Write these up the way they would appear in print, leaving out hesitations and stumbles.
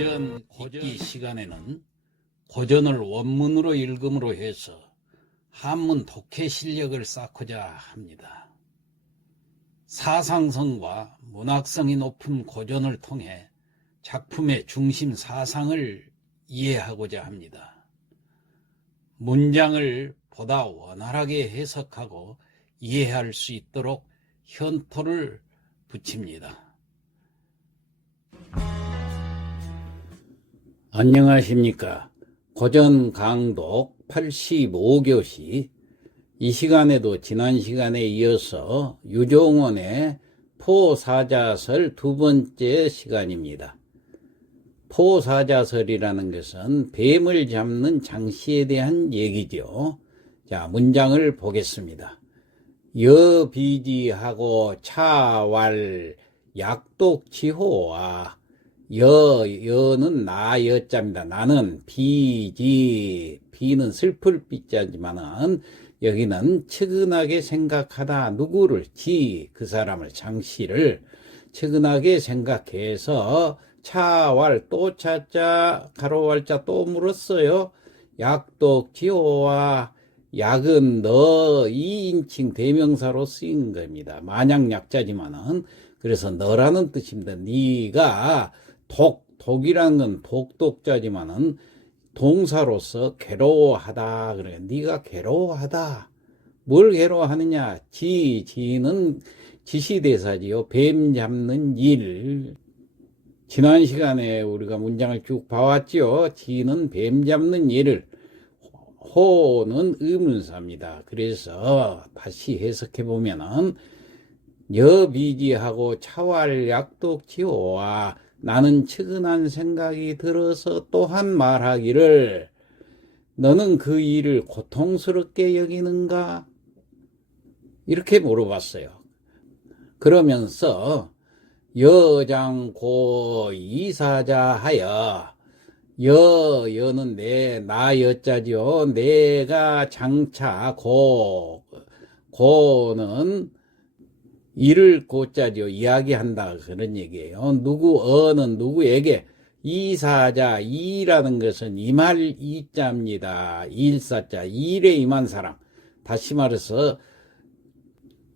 고전 읽기 시간에는 고전을 원문으로 읽음으로 해서 한문 독해 실력을 쌓고자 합니다. 사상성과 문학성이 높은 고전을 통해 작품의 중심 사상을 이해하고자 합니다. 문장을 보다 원활하게 해석하고 이해할 수 있도록 현토를 붙입니다. 안녕하십니까. 고전 강독 85교시, 이 시간에도 지난 시간에 이어서 유종원의 포사자설 두 번째 시간입니다. 포사자설이라는 것은 뱀을 잡는 장씨에 대한 얘기죠. 자, 문장을 보겠습니다. 여비지하고 차왈 약독지호와, 여는 나 여자입니다. 나는 비는 슬플 비자지만은 여기는 측은하게 생각하다. 누구를? 그 사람을, 장씨를 측은하게 생각해서 차왈, 또 차자 가로왈자 또 물었어요. 약독지호와, 약은 너, 2인칭 대명사로 쓰인 겁니다. 만약 약자지만은, 그래서 너라는 뜻입니다. 네가 독이라는 건 독독자지만은 동사로서 괴로워하다. 그래. 네가 괴로워하다. 뭘 괴로워하느냐? 지는 지시대사지요. 뱀 잡는 일. 지난 시간에 우리가 문장을 쭉 봐왔죠. 지는 뱀 잡는 일을, 호는 의문사입니다. 그래서 다시 해석해 보면은 여비지하고 차왈 약독지호와, 나는 측은한 생각이 들어서 또한 말하기를, 너는 그 일을 고통스럽게 여기는가? 이렇게 물어봤어요. 그러면서 여장고 이사자 하여, 여는 나 여자죠. 내가 장차 고는 이를 고자죠. 이야기한다. 그런 얘기예요. 어는 누구에게, 이사자, 이라는 것은 임할 이자입니다. 일사자, 일에 임한 사람. 다시 말해서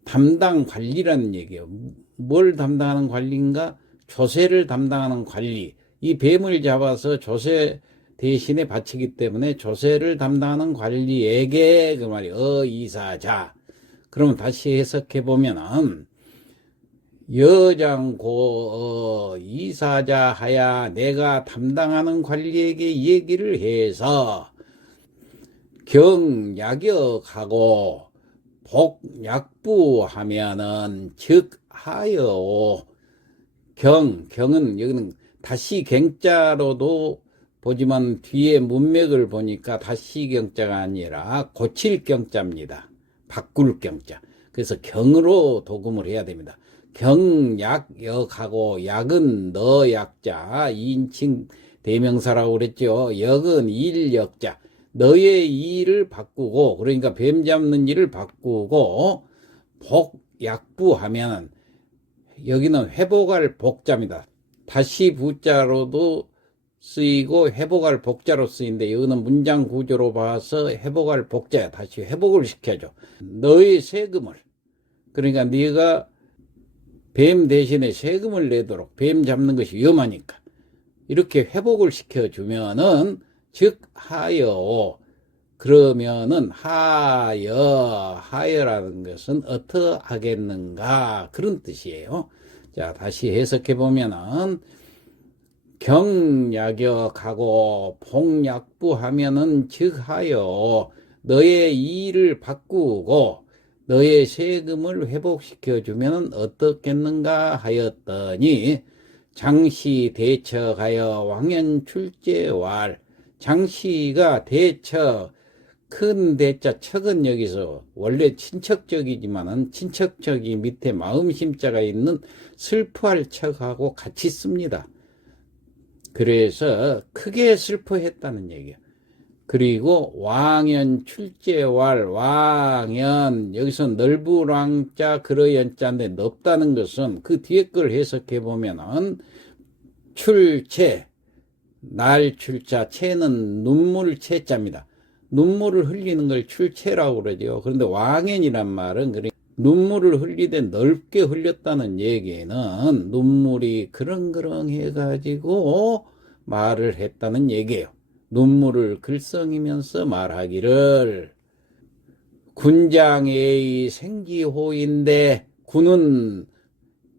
담당 관리라는 얘기예요. 뭘 담당하는 관리인가? 조세를 담당하는 관리. 이 뱀을 잡아서 조세 대신에 바치기 때문에 조세를 담당하는 관리에게, 그 말이에요. 이사자. 그러면 다시 해석해 보면은, 여장고 이사자 하야, 내가 담당하는 관리에게 얘기를 해서 경약역하고 복약부하면은 즉 하여, 경은 여기는 다시 경자로도 보지만 뒤에 문맥을 보니까 다시 경자가 아니라 고칠 경자입니다. 바꿀 경자. 그래서 경으로 도금을 해야 됩니다. 경약역하고, 약은 너 약자, 2인칭 대명사라고 그랬죠. 역은 일역자, 너의 일을 바꾸고, 그러니까 뱀 잡는 일을 바꾸고, 복약부하면 여기는 회복할 복자입니다. 다시 부자로도 쓰이고 회복할 복자로 쓰이는데, 여기는 문장 구조로 봐서 회복할 복자야. 다시 회복을 시켜줘. 너의 세금을, 그러니까 네가 뱀 대신에 세금을 내도록, 뱀 잡는 것이 위험하니까 이렇게 회복을 시켜주면은 즉 하여, 그러면은 하여라는 것은 어떠하겠는가, 그런 뜻이에요. 자, 다시 해석해 보면은 경약역하고 복약부하면은 즉 하여, 너의 일을 바꾸고 너의 세금을 회복시켜주면 어떻겠는가 하였더니, 장씨 대처하여 왕연출제왈, 장씨가 대처, 큰 대자, 척은 여기서 원래 친척적이지만은 친척적이 밑에 마음심자가 있는 슬퍼할 척하고 같이 씁니다. 그래서 크게 슬퍼했다는 얘기예요. 그리고 왕연 출제왈, 왕연, 여기서 넓으랑자 그러연자인데 넓다는 것은 그 뒤에 걸 해석해 보면은 출체, 날 출자, 체는 눈물 체자입니다. 눈물을 흘리는 걸 출체라고 그러죠. 그런데 왕연이란 말은 눈물을 흘리되 넓게 흘렸다는 얘기는 눈물이 그렁그렁 해가지고 말을 했다는 얘기예요. 눈물을 글썽이면서 말하기를 군장의 생기호인데, 군은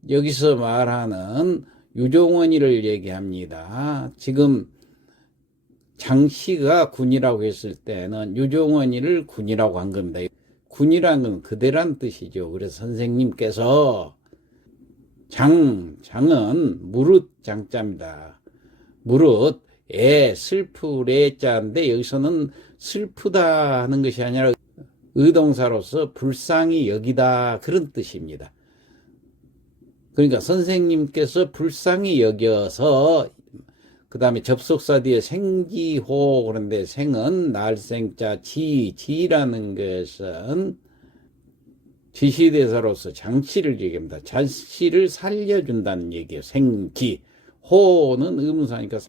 여기서 말하는 유종원이를 얘기합니다. 지금 장씨가 군이라고 했을 때는 유종원이를 군이라고 한 겁니다. 군이라는 건 그대란 뜻이죠. 그래서 선생님께서 장은 무릇 장자입니다. 무릇 슬프레 자인데 여기서는 슬프다 하는 것이 아니라 의동사로서 불쌍히 여기다 그런 뜻입니다. 그러니까 선생님께서 불쌍히 여겨서 그 다음에 접속사 뒤에 생기호, 그런데 생은 날생자 지라는 것은 지시대사로서 장씨를 얘기합니다. 장씨를 살려준다는 얘기예요. 생기. 호는 의문사니까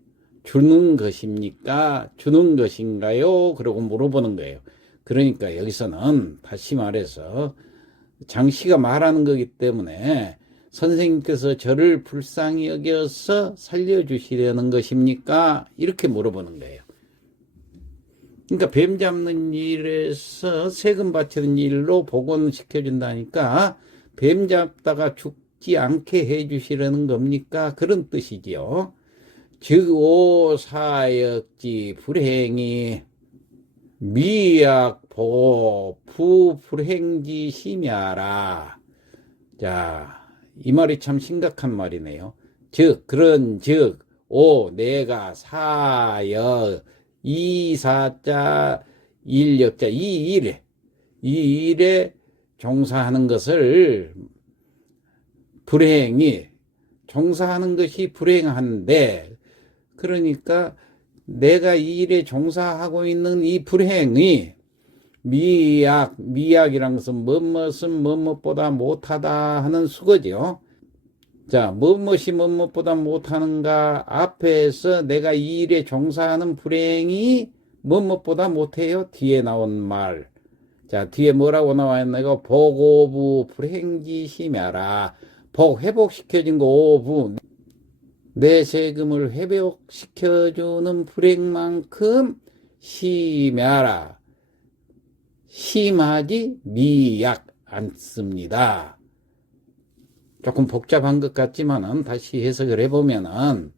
주는 것입니까? 주는 것인가요? 그러고 물어보는 거예요. 그러니까 여기서는 다시 말해서 장씨가 말하는 거기 때문에 선생님께서 저를 불쌍히 여겨서 살려주시려는 것입니까? 이렇게 물어보는 거예요. 그러니까 뱀 잡는 일에서 세금 바치는 일로 복원시켜준다니까 뱀 잡다가 죽지 않게 해주시려는 겁니까? 그런 뜻이지요. 즉 오사역지 불행이 미약보 부불행지 심야라. 자, 이 말이 참 심각한 말이네요. 즉 내가 사역 이사자 일역자 이 일에 종사하는 것을 불행이 종사하는 것이 불행한데, 그러니까 내가 이 일에 종사하고 있는 이 불행이 미약이란 것은 무엇보다 못하다 하는 수거죠. 자, 무엇보다 못하는가 앞에서 내가 이 일에 종사하는 불행이 무엇보다 못해요. 뒤에 나온 말. 자, 뒤에 뭐라고 나와있나요? 복오부 불행지 심야라. 회복시켜진 거 오부. 내 세금을 회복시켜주는 불행만큼 심야라. 심하지 미약 않습니다. 조금 복잡한 것 같지만은 다시 해석을 해보면은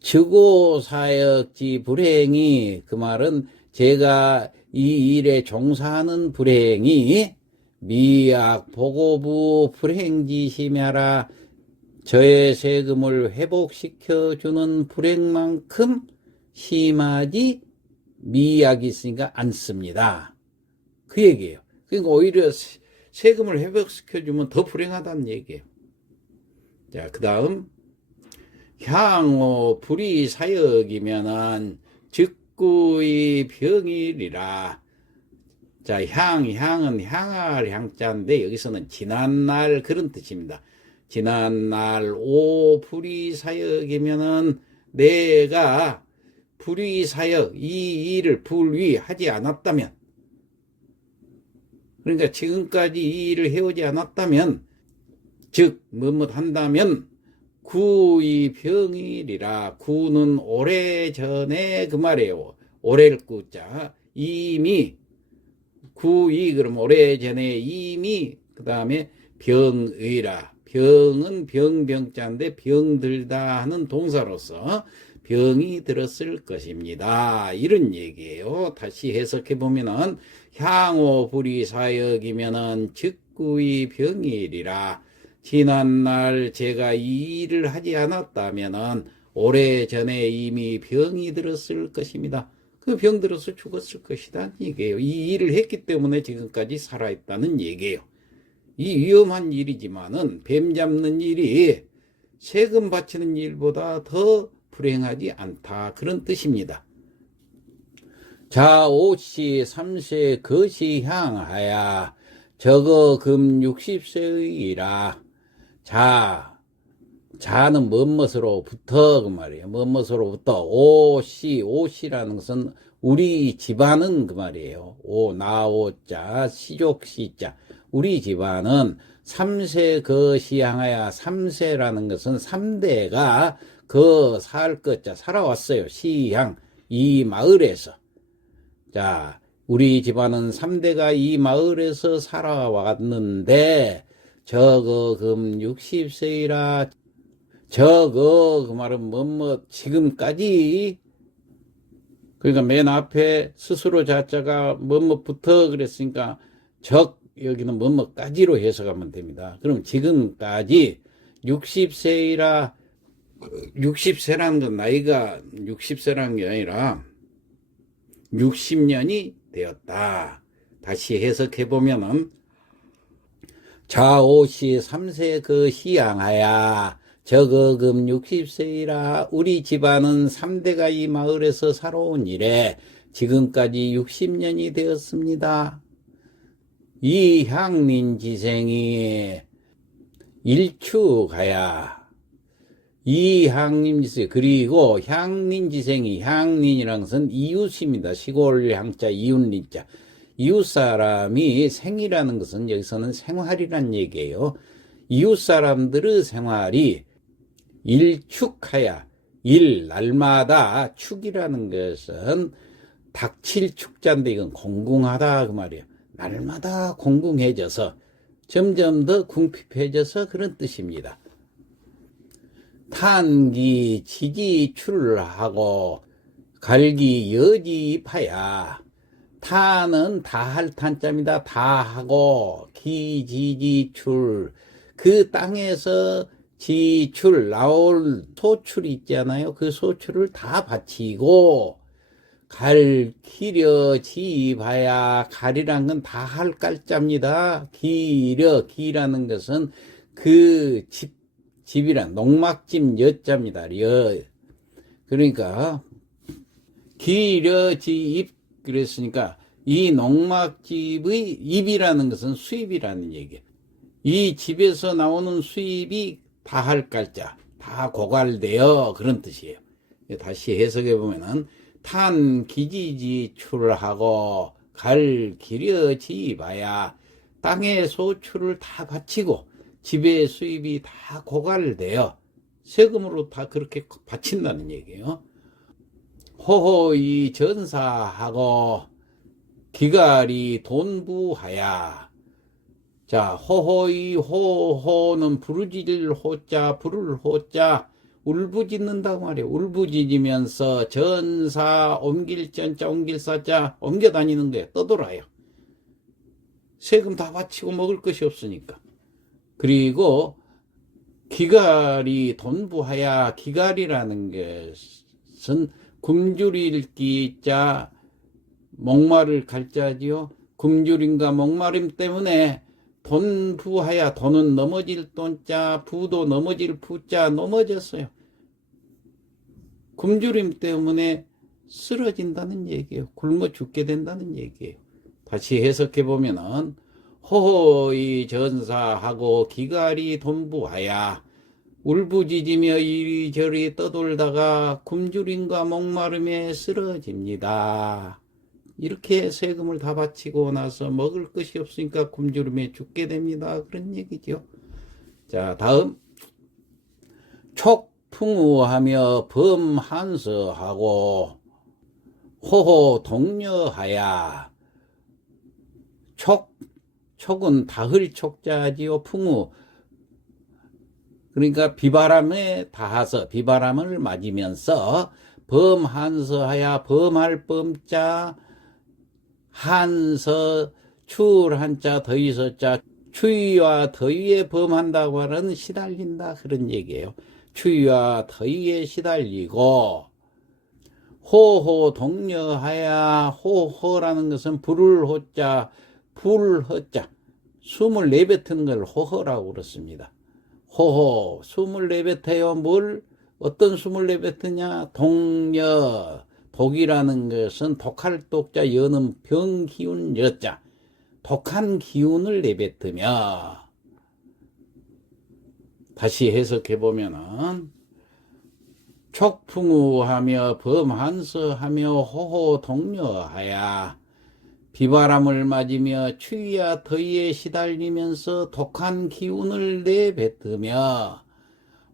즉오사역지 불행이, 그 말은 제가 이 일에 종사하는 불행이 미약 보고부 불행지 심야라. 저의 세금을 회복시켜주는 불행만큼 심하지 미약이 있으니까 않습니다. 그 얘기예요. 그러니까 오히려 세금을 회복시켜주면 더 불행하다는 얘기예요. 자, 그 다음 향후 불의사역이면은 즉구의 병일이라. 자, 향은 향할 향자인데 여기서는 지난날 그런 뜻입니다. 지난날 불의사역이면은 내가 불의사역 이 일을 불의하지 않았다면, 그러니까 지금까지 이 일을 해오지 않았다면, 즉 한다면 구의 병일이라. 구는 오래전에 그 말이에요. 오래를 구자 이미 구의, 그럼 오래전에 이미, 그 다음에 병의라. 병은 병자인데 병들다 하는 동사로서 병이 들었을 것입니다. 이런 얘기예요. 다시 해석해 보면은 향후 불의사역이면은 즉구의 병일이라. 지난날 제가 이 일을 하지 않았다면은 오래전에 이미 병이 들었을 것입니다. 그 병 들어서 죽었을 것이다 얘기예요. 이 일을 했기 때문에 지금까지 살아있다는 얘기예요. 이 위험한 일이지만은 뱀 잡는 일이 세금 바치는 일보다 더 불행하지 않다, 그런 뜻입니다. 자, 5시 3세 거시 향하야 저거 금 60세의라. 자, 자는 뭐뭇으로부터 그 말이에요. 뭐뭇으로부터 오씨라는 것은 우리 집안은 그 말이에요. 나오자 시족시자 우리 집안은 삼세 것이 향하여 삼세라는 것은 3대가 그 살 것자 살아왔어요. 시향 이 마을에서. 자, 우리 집안은 3대가 이 마을에서 살아왔는데 저거 금 60세이라 저거 그 말은 지금까지 그러니까 맨 앞에 스스로 자자가 뭐뭐부터 그랬으니까 여기는 뭐뭐까지로 해석하면 됩니다. 그럼 지금까지 60세이라 60세라는 건 나이가 60세라는 게 아니라 60년이 되었다. 다시 해석해 보면은 자오시 3세 그 시향하야 저거금 60세이라 우리 집안은 3대가 이 마을에서 살아온 이래 지금까지 60년이 되었습니다. 이 향린지생이 일축하야 이 향림지생 그리고 향린지생이 향린이라는 것은 이웃입니다. 시골 향자 이웃린자 이웃사람이 생이라는 것은 여기서는 생활이란 얘기예요. 이웃사람들의 생활이 일축하야 날마다 축이라는 것은 닥칠 축자인데 이건 공궁하다 그 말이에요. 날마다 공궁해져서 점점 더 궁핍해져서 그런 뜻입니다. 탄기 지지출하고 갈기 여지파야 타는 다할 탄자입니다. 다하고 기지지출 그 땅에서 지출 나올 소출이 있잖아요. 그 소출을 다 바치고 기려 지봐야 갈이란 건 다 할 깔자입니다. 기라는 것은 그 집이란 농막집 여자입니다. 그러니까 기려 지입 그랬으니까 이 농막집의 입이라는 것은 수입이라는 얘기예요. 이 집에서 나오는 수입이 다 할 깔자, 다 고갈되어 그런 뜻이에요. 다시 해석해 보면은 탄 기지지출하고 갈 기려지봐야 땅의 소출을 다 바치고 집의 수입이 다 고갈되어 세금으로 다 그렇게 바친다는 얘기예요. 호호이 전사하고 기갈이 돈부하야 자 호호이 호호는 부르짖을 호자 부를 호자 울부짖는다고 말이에요. 울부짖으면서 전사 옮길 전자 옮길 사자 옮겨 다니는 거예요. 떠돌아요. 세금 다 바치고 먹을 것이 없으니까. 그리고 기갈이 돈부하야 기갈이라는 것은 굶주릴 기자 목마를 갈자지요. 굶주림과 목마름 때문에 돈부하야 돈은 넘어질 돈자 부도 넘어질 부자 넘어졌어요. 굶주림 때문에 쓰러진다는 얘기예요. 굶어 죽게 된다는 얘기예요. 다시 해석해 보면은 호호이 전사하고 기갈이 돈부하야 울부짖으며 이리저리 떠돌다가 굶주림과 목마름에 쓰러집니다. 이렇게 세금을 다 바치고 나서 먹을 것이 없으니까 굶주림에 죽게 됩니다. 그런 얘기죠. 자, 다음 촉풍우하며 범한서하고 호호 동려하야 촉은 다흘 촉자지요. 풍우 그러니까 비바람에 닿아서 비바람을 맞으면서 범한서하야 범할 범자 한서 추울 한자 더위서자 추위와 더위에 범한다고 하는 시달린다 그런 얘기예요. 추위와 더위에 시달리고 호호 동려하야 호호라는 것은 불을 호자 불허자 숨을 내뱉는 걸 호허라고 그렇습니다. 호호 숨을 내뱉어요. 뭘 어떤 숨을 내뱉으냐 동려 독이라는 것은 독할 독자 여는 병 기운 여자 독한 기운을 내뱉으며 다시 해석해 보면은 촉풍우하며 범한서하며 호호동려하야 비바람을 맞으며 추위와 더위에 시달리면서 독한 기운을 내뱉으며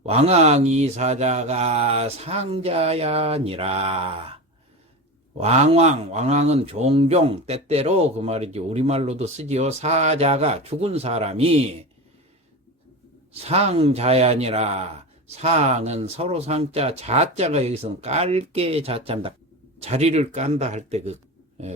왕왕이사자가 상자야니라. 왕왕은 종종 때때로 그 말이지 우리말로도 쓰지요. 사자가 죽은 사람이 상자야니라. 상은 서로 상자, 자자가 여기서는 깔게 자자입니다. 자리를 깐다 할 때 그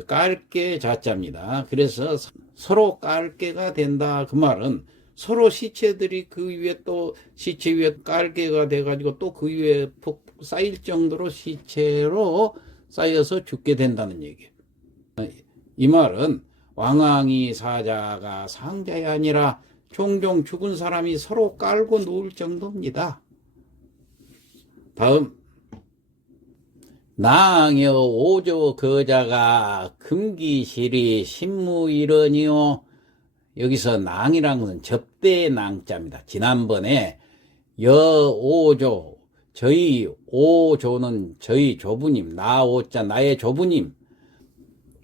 깔게 자자입니다. 그래서 서로 깔게가 된다. 그 말은 서로 시체들이 그 위에 또 시체 위에 깔게가 돼가지고 또 그 위에 푹 쌓일 정도로 시체로 쌓여서 죽게 된다는 얘기예요. 이 말은 왕왕이 사자가 상자이 아니라 종종 죽은 사람이 서로 깔고 누울 정도입니다. 다음 낭여 오조 거자가 금기실이 신무일언이요. 여기서 낭이란 것은 접대 낭자입니다. 지난번에 여오조, 저희 오조는 저희 조부님, 나오자 나의 조부님,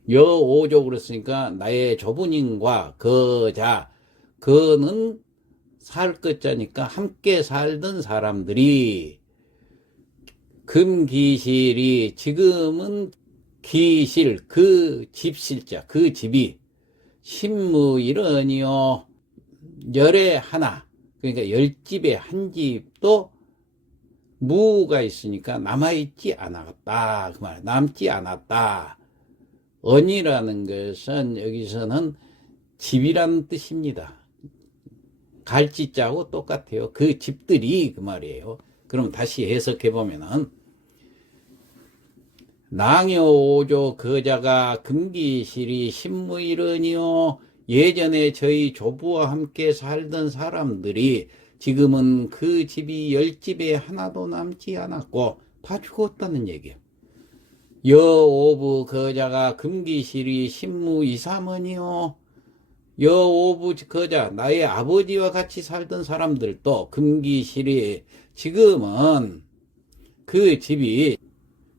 여오조 그랬으니까 나의 조부님과 거자, 거는 살 것자니까 함께 살던 사람들이 금기실이 지금은 기실 그 집실자 그 집이 신무일언이요 열에 하나 그러니까 열 집에 한 집도 무가 있으니까 남아있지 않았다 그 말 남지 않았다. 언이라는 것은 여기서는 집이라는 뜻입니다. 갈지자하고 똑같아요. 그 집들이 그 말이에요. 그럼 다시 해석해 보면은 낭여오조 거자가 금기실이 신무일언이요 예전에 저희 조부와 함께 살던 사람들이 지금은 그 집이 열 집에 하나도 남지 않았고 다 죽었다는 얘기예요. 여오부 거자가 금기실이 신무이삼언이요 여오부 거자 나의 아버지와 같이 살던 사람들도 금기실이 지금은 그 집이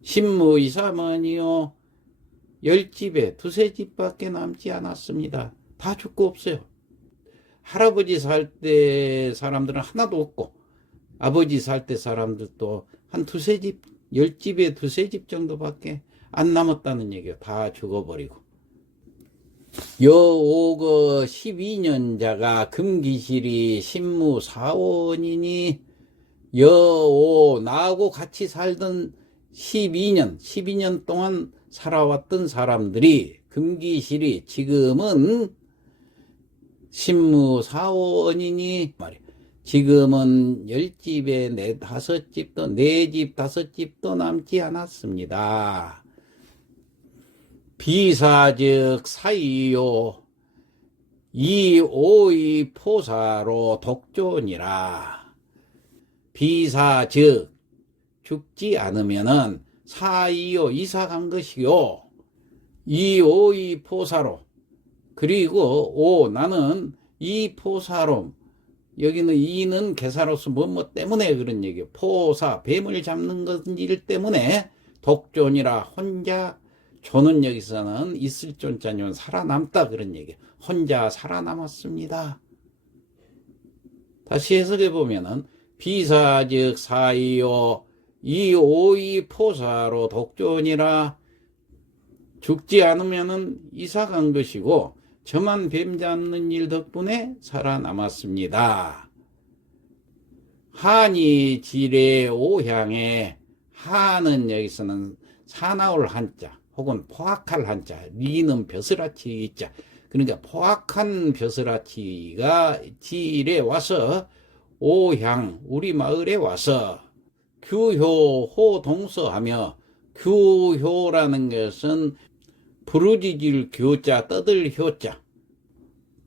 신무이삼언이요 열 집에 두세 집밖에 남지 않았습니다. 다 죽고 없어요. 할아버지 살 때 사람들은 하나도 없고 아버지 살 때 사람들도 한 두세 집, 열 집에 두세 집 정도밖에 안 남았다는 얘기예요. 다 죽어버리고. 여오거 12년자가 금기실이 신무사원이니 여오 나하고 같이 살던 12년 동안 살아왔던 사람들이 금기실이 지금은 신무사원이니 말이야. 지금은 열 집에 네 다섯 집도 네 집 다섯 집도 남지 않았습니다. 비사즉 사이요 이오이 포사로 독존이라. 비사즉 죽지 않으면은 사이요 이사 간 것이요 이오이 포사로 그리고 오 나는 이 포사로 여기는 이는 개사로서 뭐뭐 때문에 그런 얘기예요. 포사 뱀을 잡는 것은 일 때문에 독존이라 혼자 존은 여기서는 있을 존자면 살아남다 그런 얘기예요. 혼자 살아남았습니다. 다시 해석해 보면은 비사즉 사이요 이오이 포사로 독존이라 죽지 않으면은 이사 간 것이고 저만 뱀 잡는 일 덕분에 살아남았습니다. 한이 지레 오향에 한은 여기서는 사나울 한자 혹은 포악할 한자 리는 벼슬아치 자 그러니까 포악한 벼슬아치가 지레 와서 오향 우리 마을에 와서 규효 호동서하며 규효라는 것은 부르짖을 교자 떠들 효자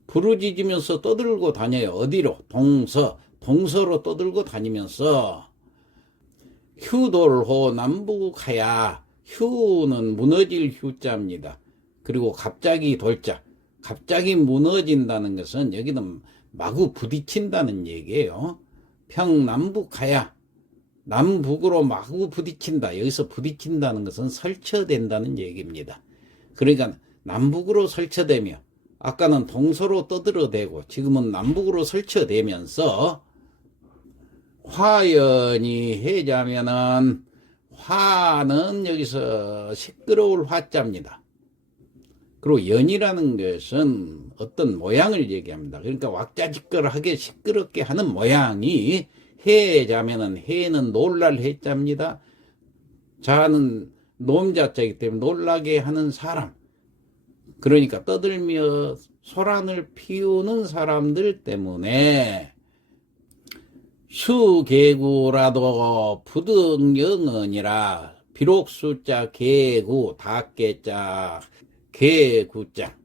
부르짖으면서 떠들고 다녀요. 어디로? 동서로 떠들고 다니면서 휴돌호 남북하야 휴는 무너질 휴자입니다. 그리고 갑자기 돌자 갑자기 무너진다는 것은 여기는 마구 부딪힌다는 얘기예요. 평남북하야. 남북으로 마구 부딪힌다. 여기서 부딪힌다는 것은 설쳐된다는 얘기입니다. 그러니까 남북으로 설쳐되며, 아까는 동서로 떠들어대고 지금은 남북으로 설쳐되면서 화연이 해자면은, 화는 여기서 시끄러울 화자입니다. 그리고 연이라는 것은 어떤 모양을 얘기합니다. 그러니까 왁자지껄하게 시끄럽게 하는 모양이, 해자면은 해는 놀랄 해자입니다. 자는 놈자자이기 때문에 놀라게 하는 사람, 그러니까 떠들며 소란을 피우는 사람들 때문에 수개구라도 부득영언이라. 비록 숫자 개구, 닭개자, 개구자,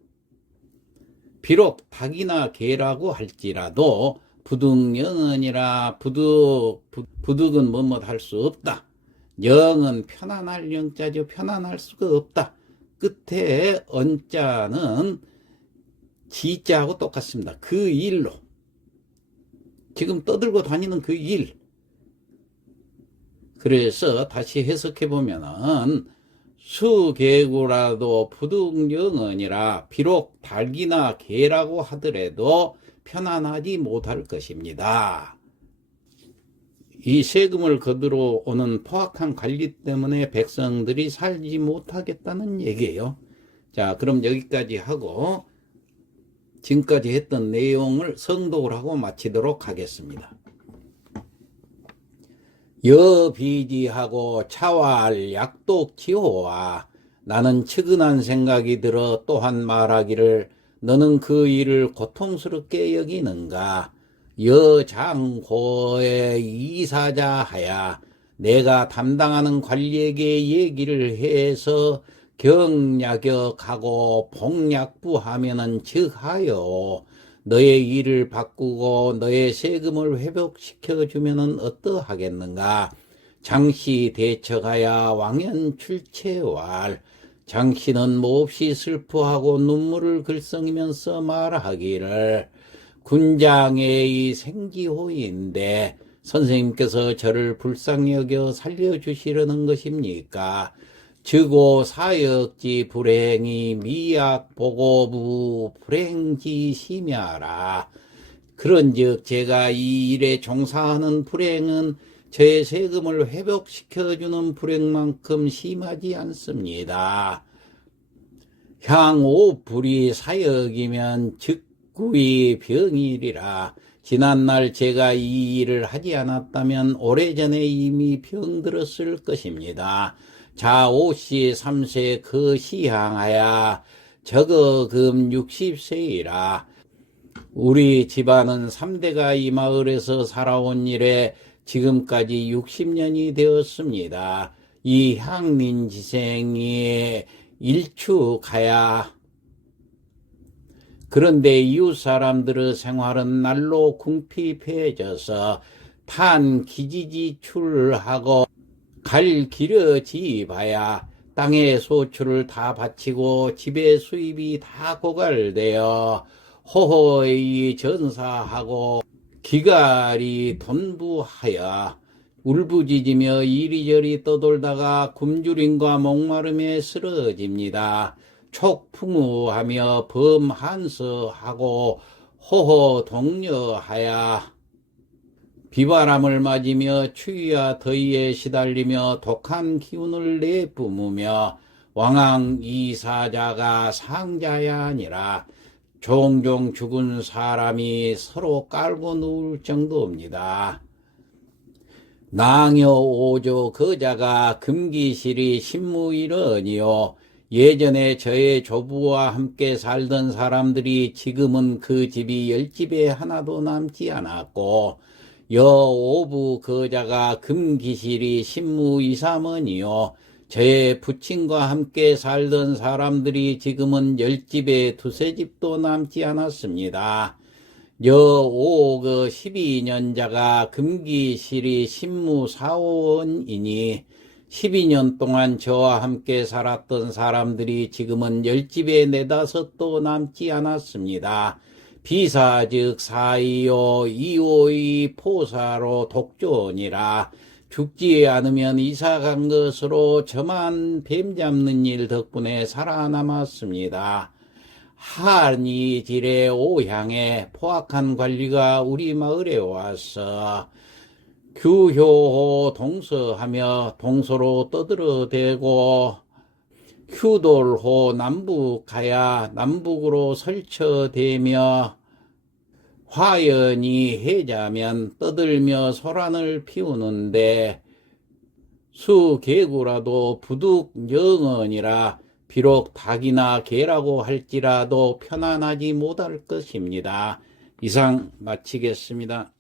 비록 닭이나 개라고 할지라도 부득영언이라. 부득은 뭐뭐 할 수 없다. 영은 편안할 영자죠. 편안할 수가 없다. 끝에 언자는 지자하고 똑같습니다. 그 일로, 지금 떠들고 다니는 그 일. 그래서 다시 해석해 보면은, 수개구라도 부득영언이라. 비록 닭이나 개라고 하더라도 편안하지 못할 것입니다. 이 세금을 거두러 오는 포악한 관리 때문에 백성들이 살지 못하겠다는 얘기예요. 자, 그럼 여기까지 하고 지금까지 했던 내용을 성독을 하고 마치도록 하겠습니다. 여비지하고 차왈 약독지호와. 나는 측은한 생각이 들어 또한 말하기를, 너는 그 일을 고통스럽게 여기는가. 여장고의 이사자하야. 내가 담당하는 관리에게 얘기를 해서 경야격하고 복약부하면은 즉하여 너의 일을 바꾸고 너의 세금을 회복시켜주면은 어떠하겠는가. 장씨 대처하야 왕연출체왈. 장씨는 몹시 슬퍼하고 눈물을 글썽이면서 말하기를, 군장의 생기호인데 선생님께서 저를 불쌍히 여겨 살려주시려는 것입니까? 즉오 사역지 불행이 미약보고부 불행지 심야라. 그런즉 제가 이 일에 종사하는 불행은 제 세금을 회복시켜주는 불행만큼 심하지 않습니다. 향오 불이 사역이면 즉구이 병이리라. 지난날 제가 이 일을 하지 않았다면 오래전에 이미 병들었을 것입니다. 자오씨 3세 그 시향하야 저거금 60세이라. 우리 집안은 3대가 이 마을에서 살아온 일에 지금까지 60년이 되었습니다. 이 향민지생이 일축하야. 그런데 이웃 사람들의 생활은 날로 궁핍해져서 탄기지지출하고 갈 길어지봐야 땅의 소출을 다 바치고 집의 수입이 다 고갈되어 호호의 전사하고 기갈이 돈부하여 울부짖으며 이리저리 떠돌다가 굶주림과 목마름에 쓰러집니다. 촉풍우하며 범한서하고 호호동려하여 비바람을 맞으며 추위와 더위에 시달리며 독한 기운을 내뿜으며 왕왕 이사자가 상자야 아니라 종종 죽은 사람이 서로 깔고 누울 정도입니다. 낭여 오조 거자가 금기실이 신무일언이요. 예전에 저의 조부와 함께 살던 사람들이 지금은 그 집이 10집에 하나도 남지 않았고, 여오부 거자가 금기실이 신무이사먼이요. 저의 부친과 함께 살던 사람들이 지금은 10집에 2~3집도 남지 않았습니다. 여오그 12년자가 금기실이 신무사원이니 12년 동안 저와 함께 살았던 사람들이 지금은 10집에 4~5도 남지 않았습니다. 비사즉 사이요 이오이 포사로 독존이라. 죽지 않으면 이사 간 것으로 저만 뱀 잡는 일 덕분에 살아남았습니다. 한이 지레 오향에 포악한 관리가 우리 마을에 와서 규효호 동서하며 동서로 떠들어대고 휴돌호 남북하야 남북으로 설쳐대며 화연이 해자면 떠들며 소란을 피우는데 수개구라도 부득 영언이라 비록 닭이나 개라고 할지라도 편안하지 못할 것입니다. 이상 마치겠습니다.